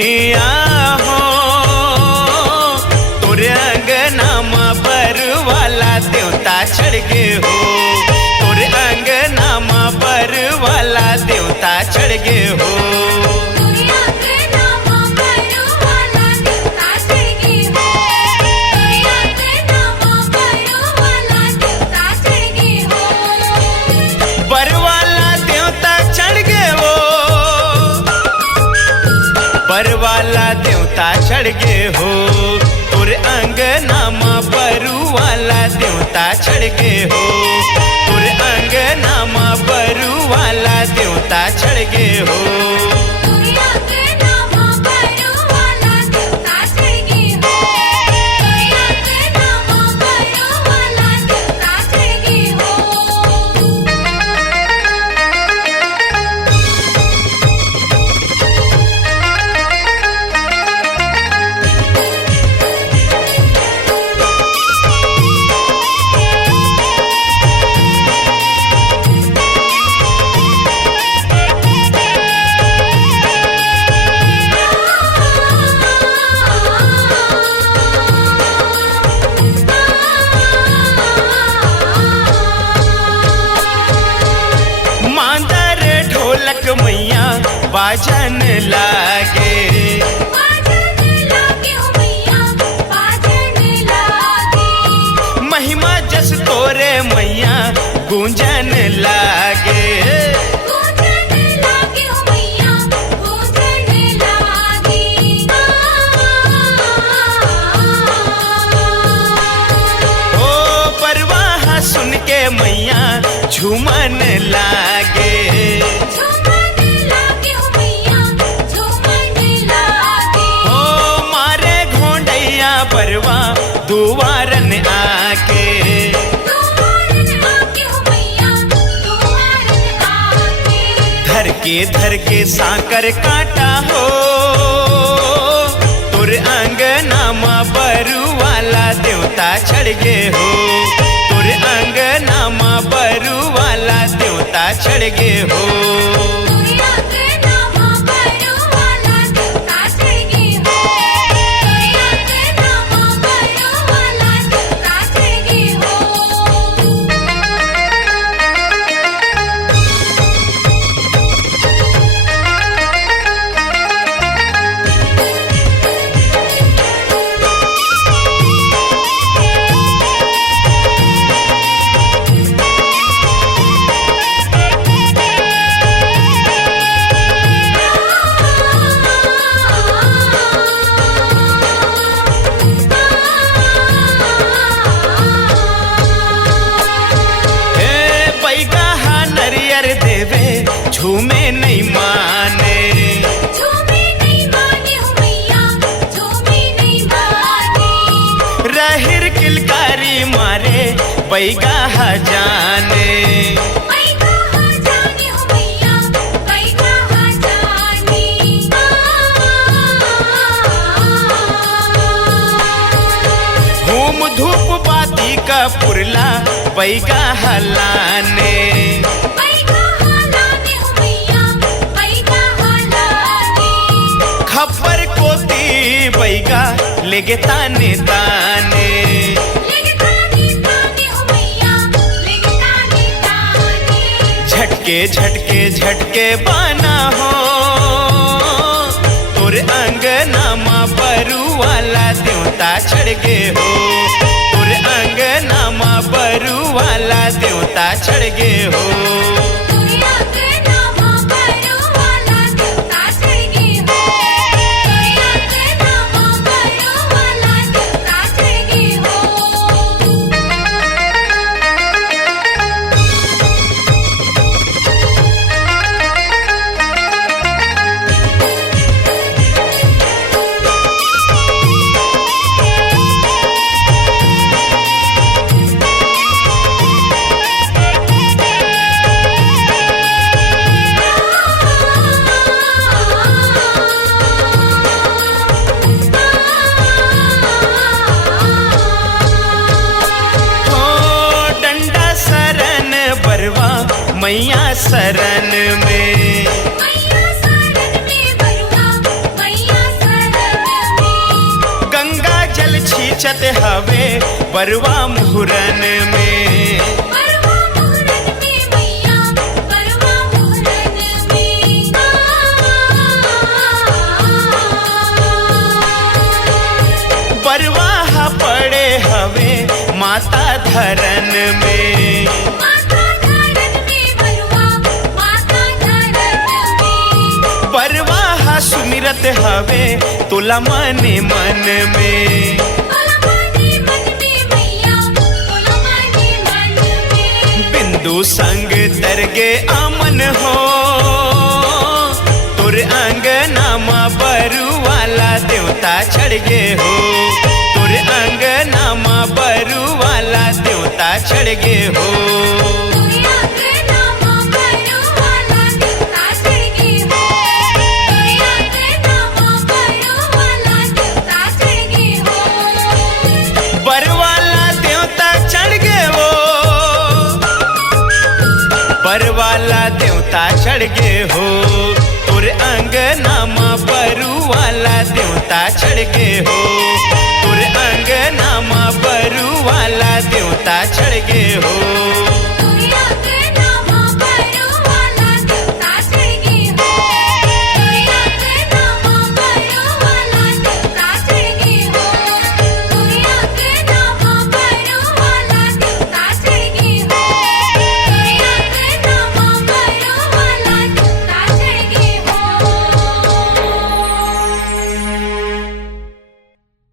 मैया हो तोरे अंगना में बरवाला देवता चढ़ गे हो, तोरे अंगना में बरवाला देवता चढ़ गे हो। बरवाला देवता चढ़ गे हो तोरे अंगना में बरवाला देवता चढ़ गे हो, तोरे अंगना में बरवाला देवता चढ़ गे हो। मैया बाजन लागे, महिमा जस तोरे मैया गूंजन लागे। ओ परवाह सुन के मैया झूमन लागे, परवा दुआरन आके, धर के साकर काटा हो तोरे अंगना में बरवाला देवता चढ़ गे हो, तोरे अंगना में बरवाला देवता चढ़ गे हो। झूमे नहीं माने, राहिर किलकारी मारे बैगा जाने, धूम धूप बाती का पुरला बैगा हलाने, खबर कोती बैगा लेगे ताने ताने, झटके झटके झटके बाना हो तोरे अंगना में बरवाला देवता चढ़ गे हो, तोरे अंगना में बरवाला देवता चढ़ गे हो। मैया शरण में, मैया शरण में बरुआ, मैया सुमिरत हवे बरवा मुहरन में। बरवा मुहरन में मैया, बरवा मुहरन में। बरवा पड़े हवे माता धरन में। माता धरन में बरवा, माता धरन में। बरवा सुमिरत हवे तुला मने मन में। तोला माने मन में मैया, तोला माने मन में। बिंदु संग तरगे आमन हो तुर अंगना मा बरुवाला देवता चढ़ गे हो। तुर अंगना मा बरुवाला देवता चढ़ गे हो। तोरे अंगना मां बरुवाला देवता चढ़ गे हो। तोरे अंगना मां बरुवाला देवता चढ़ गे हो। बरवाला देवता चढ़ गे हो। बरवाला देवता चढ़ गे हो। तुर अंगना मा बरुवाला देवता चढ़ गे हो। तुर अंगना मा बरुवाला देवता चढ़ गे हो।